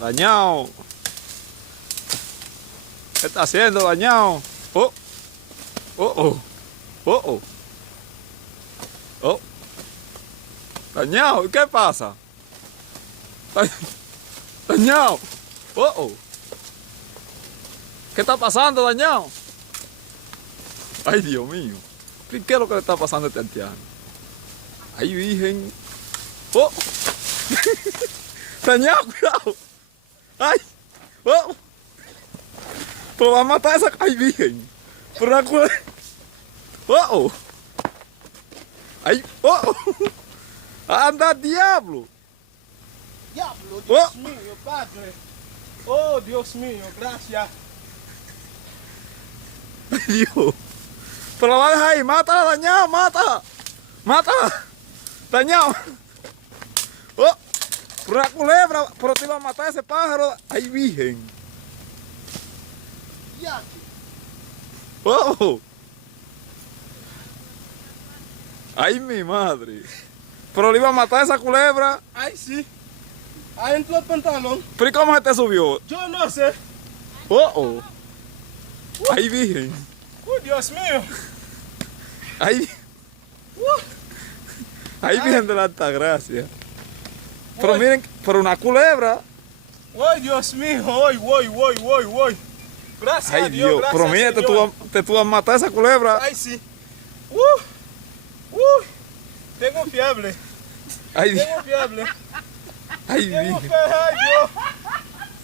Dañado. ¿Qué está haciendo, dañado? Oh, oh, oh, oh, oh. Oh. Dañado, ¿qué pasa? Dañado. Oh, oh. ¿Qué está pasando, dañado? Ay, Dios mío. ¿Qué es lo que le está pasando a este anciano? Ay, virgen. Oh. Dañado, cuidado. Ay. Oh. Pero va a matar a esa. Ay, virgen. Pero la culebra. Oh, oh. Ay, oh, oh. Anda, diablo. Diablo, Oh. Dios mío, Padre. Oh, Dios mío, gracias. Ay, Dios. Pero la va a dejar ahí. Mátala, dañado, mátala. Mátala. Dañado. Oh. Pero la culebra. Pero te iba a matar ese pájaro. Ay, virgen. Diablo. Oh. Ay, mi madre. Pero le iba a matar esa culebra. Ay, sí. Ahí entró el pantalón. ¿Pero y cómo se te subió? Yo no sé. Oh, oh. Ay, virgen. Dios mío. Ay. Ay, virgen de la alta gracia. Pero miren, pero una culebra. Ay, Dios mío. Ay. Gracias Ay, a Dios, Dios. gracias, Pero mira, Señor. te tuvo a matar esa culebra. Ay, sí. Tengo fiebre. Ay, Dios. Tengo fiebre. Ay, Tengo virgen. fiebre. Ay, Dios.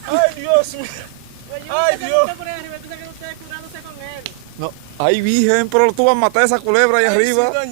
Ay, Dios mío. Ay, Dios. No. Ay, virgen, pero tú vas a matar esa culebra ahí Ay, arriba. sí, doña.